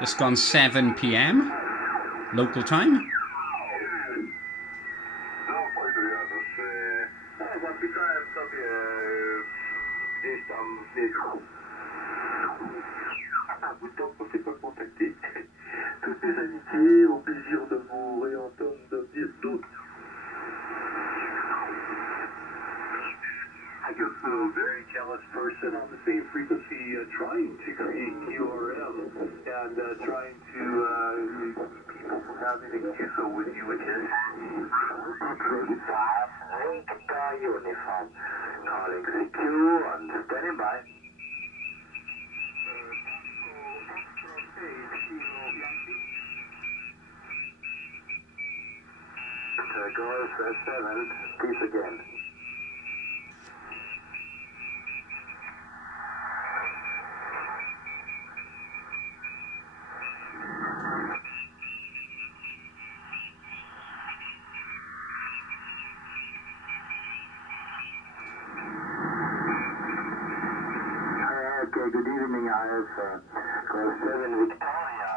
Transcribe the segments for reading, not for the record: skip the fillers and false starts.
Just gone 7 p.m. local time. Toutes mes amitiés, au plaisir de vous réentendre bientôt. I guess a very jealous person on the same frequency trying to create QRM and trying to keep people from having a QSO with you, which is 35 Victor Uniform. Calling secure and standing by. Gw0wvl, peace again. Okay, good evening, IF. Gw0wvl Victoria,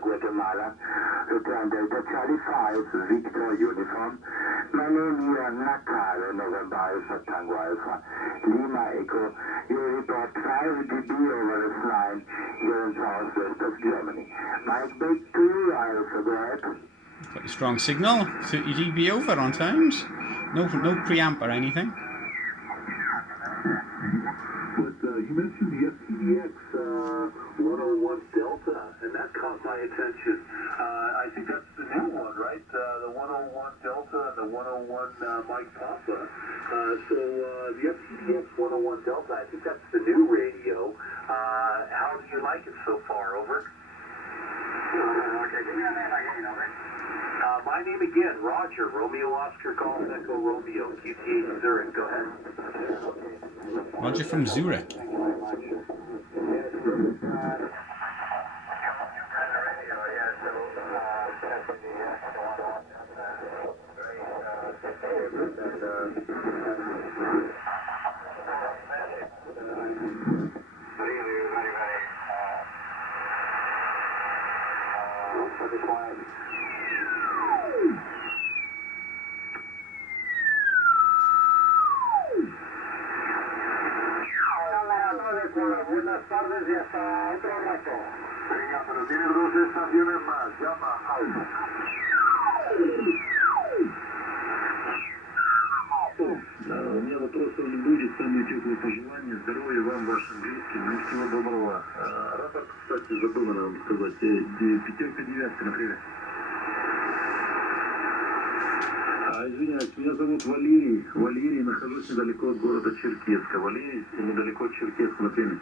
Guatemala. Return Delta Charlie 5, Victor Uniform. My name is Nakale, November Alpha, Tango Alpha. Lima Echo, you report 5 dB over S9 here in southwest of Germany. Mike back to you, Alpha, go ahead. Quite a strong signal, 30 dB over on times. No preamp or anything. But you mentioned the FT-2K 101 Delta, and that caught my attention. I think that's the new one, right? The 101 Delta and the 101 Mike Papa. So the FT-2K 101 Delta, I think that's the new radio. How do you like it so far? Over. Okay, give me a name again, over. My name again, Roger, Romeo Oscar Golf Echo Romeo, QTH Zurich. Go ahead. Roger from Zurich. Buenas tardes y hasta otro rato. Venga, pero tiene 2 estaciones más. Llama Alfa. Мне вопросов не будет. Самые теплые пожелания. Здоровья вам, вашим близким. И всего доброго. Рапорт, кстати, забыл вам сказать. 5-9, например. Извиняюсь, меня зовут Валерий. Валерий, нахожусь недалеко от города Черкесска. Валерий, недалеко от Черкесска, например.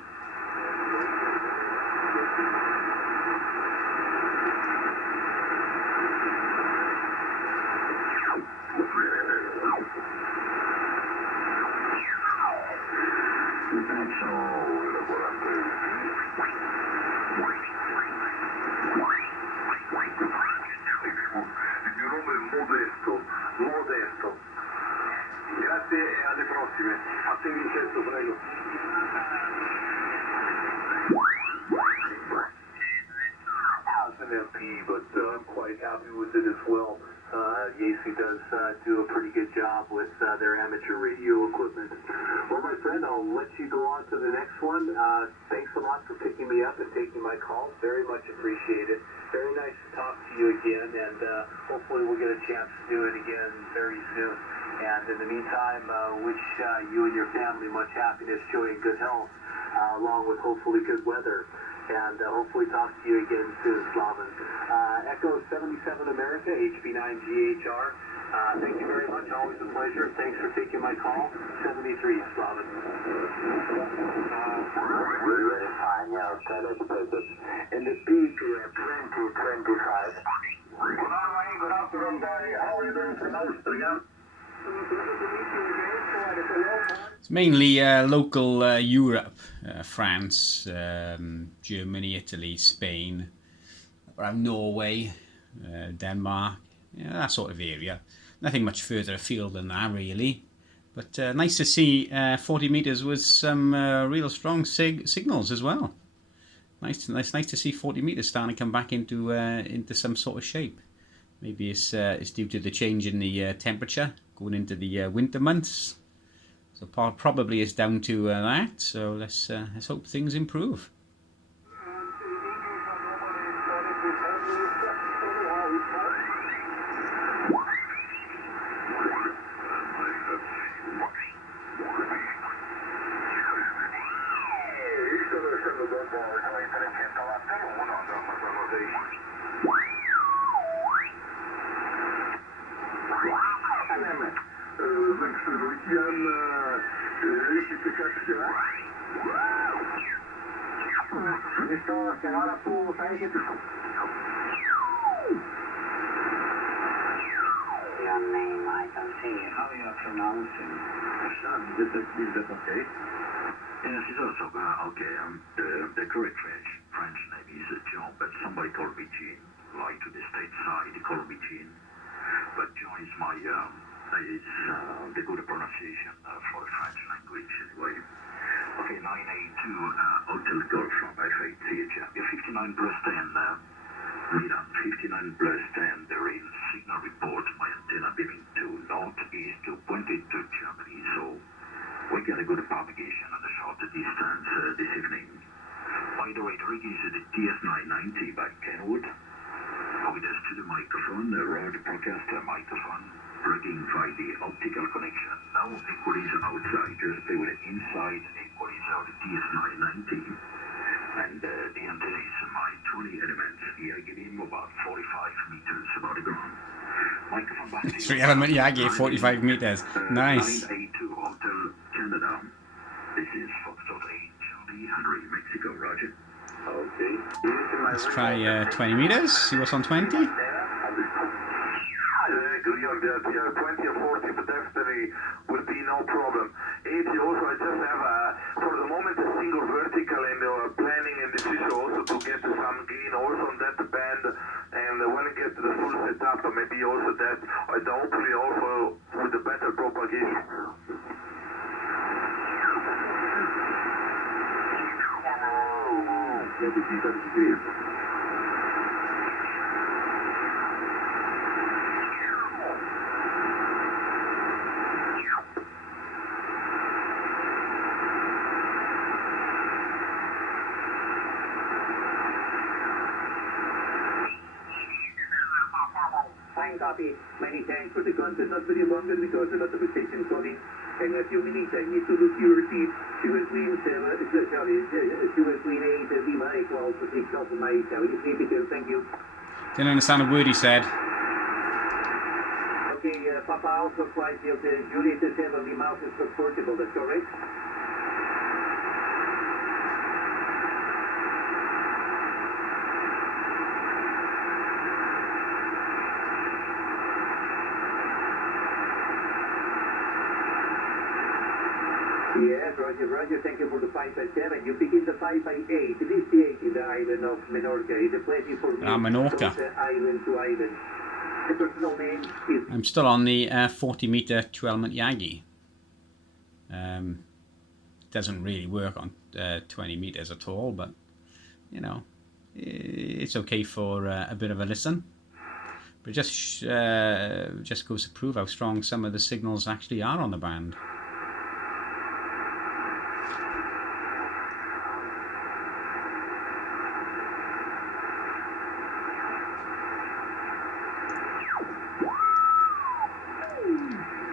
Modesto. Grazie e alle prossime. A te Vincenzo, prego. As an MP, but I'm quite happy with it as well. Yagi does do a pretty good job with their amateur radio equipment. Well, my friend, I'll let you go on to the next one. Thanks a lot for picking me up and taking my call. Very much appreciated. Very nice to talk to you again, and hopefully we'll get a chance to do it again very soon. And in the meantime, wish you and your family much happiness, joy, and good health, along with hopefully good weather. And hopefully talk to you again soon, Slaven. Echo 77 America, HB9GHR. Thank you very much. Always a pleasure. Thanks for taking my call. 73, Slaven. Very fine. Yeah, that's perfect. And the peak 2025. Good afternoon, buddy. How are you doing from Austria? It's mainly local Europe, France, Germany, Italy, Spain, around Norway, Denmark, that sort of area. Nothing much further afield than that, really. But nice to see 40 meters with some real strong signals as well. Nice to see 40 meters starting to come back into some sort of shape. Maybe it's due to the change in the temperature going into the winter months. So probably it's down to that. So let's hope things improve. Your name, I can see how you're pronouncing. Is that okay? Yes, it's also okay. The correct French name is John, but somebody called me Jean. Like to the stateside, they call me Jean. But John is my is the good pronunciation for the French language anyway. Okay, 982 Hotel Golf from FT-2K. You're 59 plus 10. Milan, 59 plus 10. There is signal report. My antenna beaming to northeast to pointed to Germany. So we get a good propagation on the short distance this evening. By the way, the rig is the TS990 by Kenwood. With a studio microphone, a Rode broadcaster microphone, plugging via the optical connection. Now equalizer outside, just play with the inside equalizer of the TS990. And the antenna is my 20 elements. Yagi beam about 45 meters above the ground. Microphone back to you. 3 element Yagi, 45 meters. Nice. 982 Hotel Canada. This is Foxtrot 8 Charlie Henry, Mexico, Roger. Okay. Let's try 20 meters. See what's on 20. I agree on that. Yeah, 20 or 40, but definitely will be no problem. 80 also, I just have for the moment a single vertical and planning and decision also to get some gain also on that band. And when I get to the full setup, maybe also that, hopefully also with a better propagation. Fine copy. Many thanks for the content, not very long and because a lot of station calling. And a few minutes I need to look your receipt. Stuart Queen 7, Stuart Queen 8, Lima equals to 6 off my 72, thank you. Didn't understand a word he said. Okay, Papa Alpha flight of the Juliet 7, Lima Alpha is portable, that's correct? Yes, Roger, thank you for the 557. You begin the 558. It is the 8 in the island of Menorca. It's a pleasure for me Menorca. to island to island. The personal name is... I'm still on the 40 meter 2 element Yagi. Doesn't really work on 20 meters at all, but you know, it's okay for a bit of a listen. But it just goes to prove how strong some of the signals actually are on the band.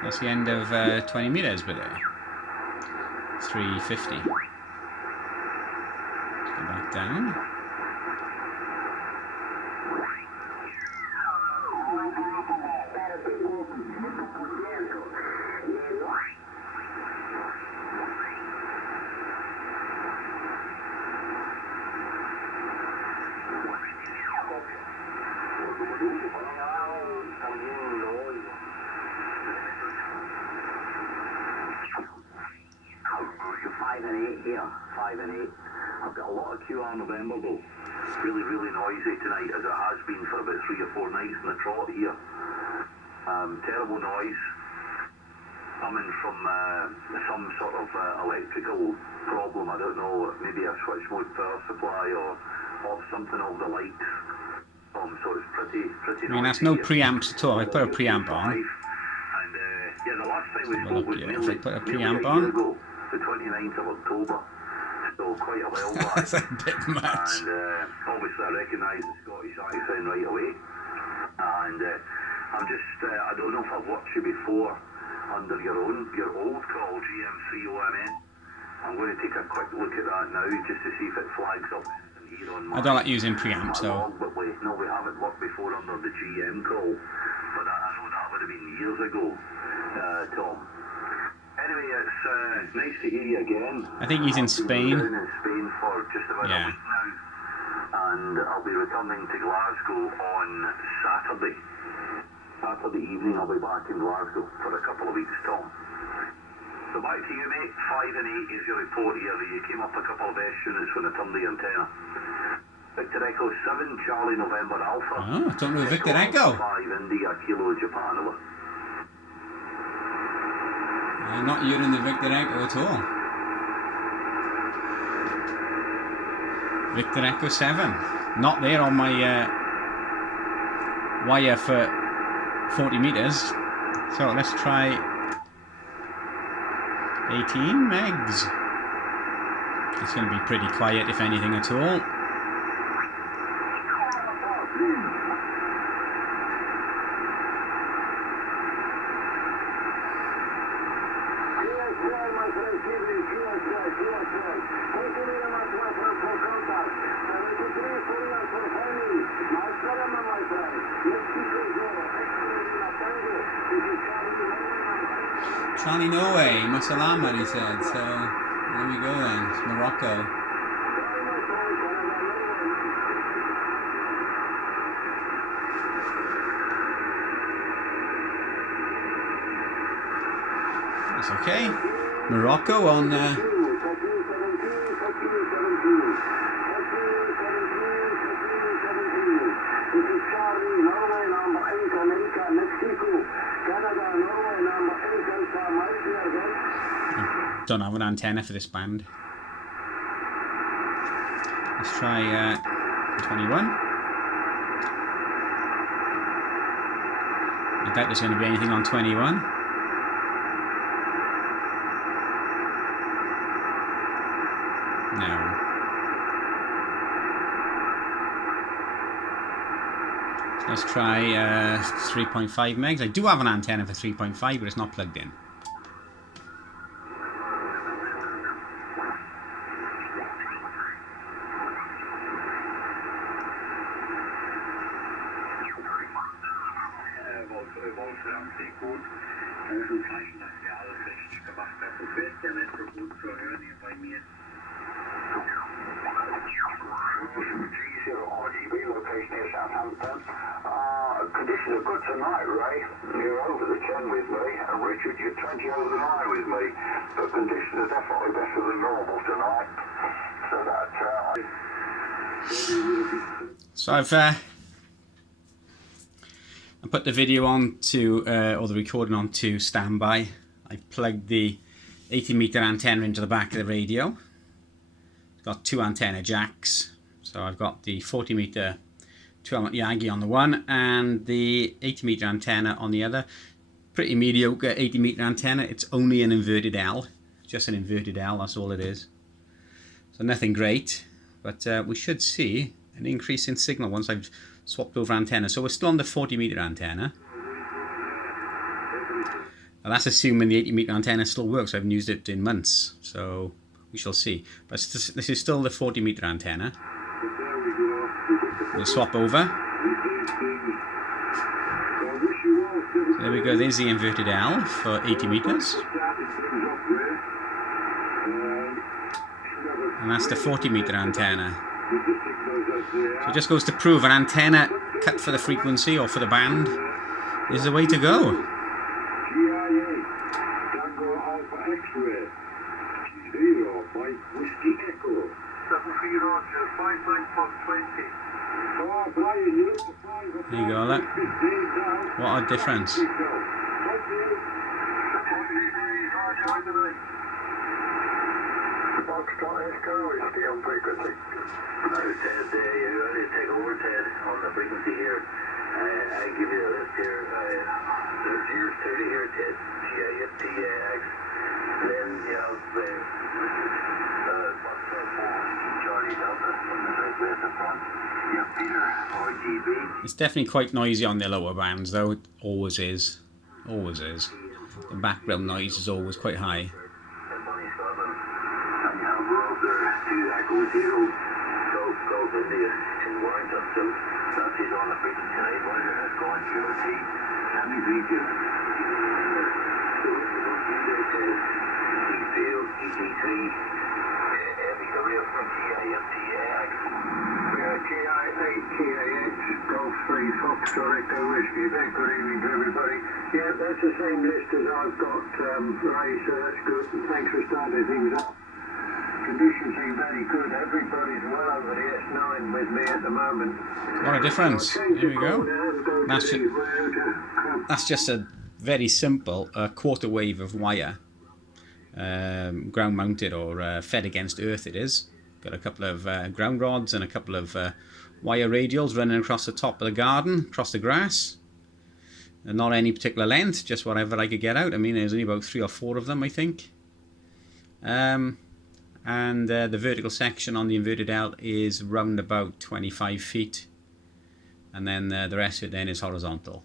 That's the end of 20 meters, but 350. Let's go back down. Here, 5 and 8. I've got a lot of QR November though. Really, really noisy tonight, as it has been for about 3 or 4 nights in the trot here. Terrible noise coming from some sort of electrical problem. I don't know, maybe a switch mode power supply or something of the likes. So it's pretty I mean, that's no preamps at all. I put a preamp on. And yeah, the last time we spoke was If I put a preamp a on, year ago, the 29th of October. So quite a while back. that's a bit much. And obviously I recognised the Scottish accent right away. And I'm just, I don't know if I've watched you before under your old call, Gw0wvl. I'm going to take a quick look at that now just to see if it flags up here on my... I don't like using preamps, so... But no, we haven't worked before under the GM call. But I know that would have been years ago, Tom. Anyway, it's nice to hear you again. I think he's in Spain. I've been down in Spain for just about a week now. And I'll be returning to Glasgow on Saturday. Saturday evening I'll be back in Glasgow for a couple of weeks, Tom. So back to you, mate. 5 and 8 is your report here. You came up a couple of S units when I turned the antenna. Victor Echo 7, Charlie November Alpha. Oh, I don't know Victor Echo. 5 India, Kilo Japan. I'm not hearing the Victor Echo at all. Victor Echo 7. Not there on my wire for 40 meters. So let's try 18 megs. It's going to be pretty quiet, if anything at all. Charlie Norway, Masalama, he said. So there we go then. It's Morocco. That's okay. Morocco on. Don't have an antenna for this band. Let's try 21. I doubt there's going to be anything on 21. No. So let's try 3.5 megs. I do have an antenna for 3.5, but it's not plugged in. Conditions are good tonight, Ray. You're over the 10 with me, and Richard, you're 20 over the 9 with me. But conditions are definitely better than normal tonight. So I've I put the video on to, or the recording on to standby. I plugged the 80 meter antenna into the back of the radio. It's got 2 antenna jacks. So I've got the 40 meter 2-element Yagi on the one and the 80 meter antenna on the other. Pretty mediocre 80 meter antenna. It's only an inverted L. Just an inverted L, that's all it is. So nothing great, but we should see an increase in signal once I've swapped over antenna. So we're still on the 40 meter antenna. Now that's assuming the 80 meter antenna still works. I haven't used it in months, so we shall see. But this is still the 40 meter antenna. We'll swap over. So there we go, there's the inverted L for 80 meters. And that's the 40 meter antenna. So it just goes to prove an antenna cut for the frequency or for the band is the way to go. There you go, look. What a difference. Foxtrot Echo is still on frequency. Ted, you're ready to take over, Ted, on the frequency here. I give you a list here. There's your 30 here, Ted. GIFTX. Then you have Charlie Delta on the southwest at the front. You have Peter, RGB. It's definitely quite noisy on the lower bands, though. It always is. Always is. The background noise is always quite high. Bonnie Scotland. And you have Rob there, 2 Echo 0. Golf India in Warrington. So that's his on the frequency tonight. Roger, that's going through a T. Let me read you. So it's the one you there, Ted. E0, ET3. MW from GIFTX. GI8, GAX, Golf 3, Foxtrot Echo Whiskey. Very good evening to everybody. Yeah, that's the same list as I've got, Ray, so that's good. And thanks for starting things up. Conditions seem very good. Everybody's well over the S9 with me at the moment. What a difference. Here we go. That's just a very simple quarter wave of wire. Ground mounted or fed against earth it is. Got a couple of ground rods and a couple of wire radials running across the top of the garden, across the grass. And not any particular length, just whatever I could get out. I mean, there's only about 3 or 4 of them, I think. And the vertical section on the inverted L is round about 25 feet. And then the rest of it then is horizontal.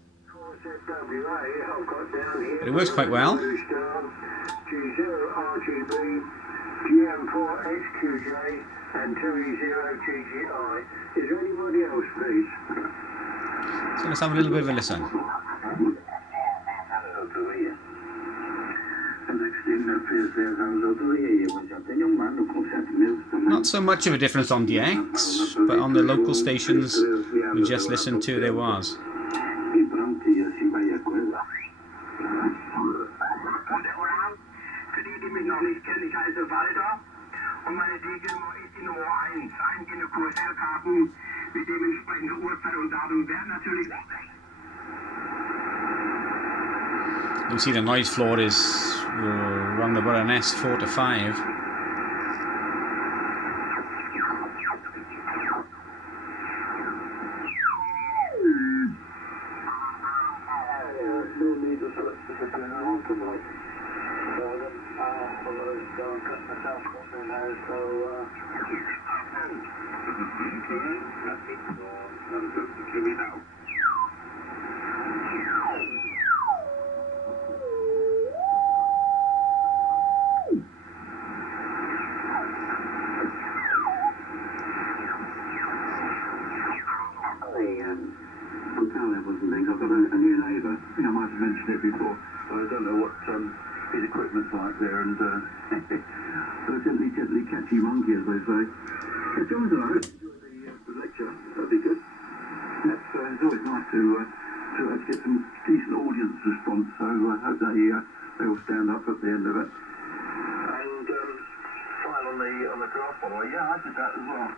But it works quite well. G0RGB, GM4XQJ, and 2E0GGI. Is there anybody else, please? So let's have a little bit of a listen. Not so much of a difference on the X, but on the local stations we just listened to there was. Und meine DG-Nummer ist die Nummer 1. Eingehende QSL-Karten mit dementsprechender Uhrzeit und Datum werden natürlich... You can see the noise floor is around about an S4 to 5. His equipment's like there, and so gently catchy monkey, as they say. Hey, Jonathan, I hope you enjoyed the lecture. That'd be good. It's always nice to get some decent audience response. So I hope they all stand up at the end of it. And file on the graph, by the way. Yeah, I did that as well.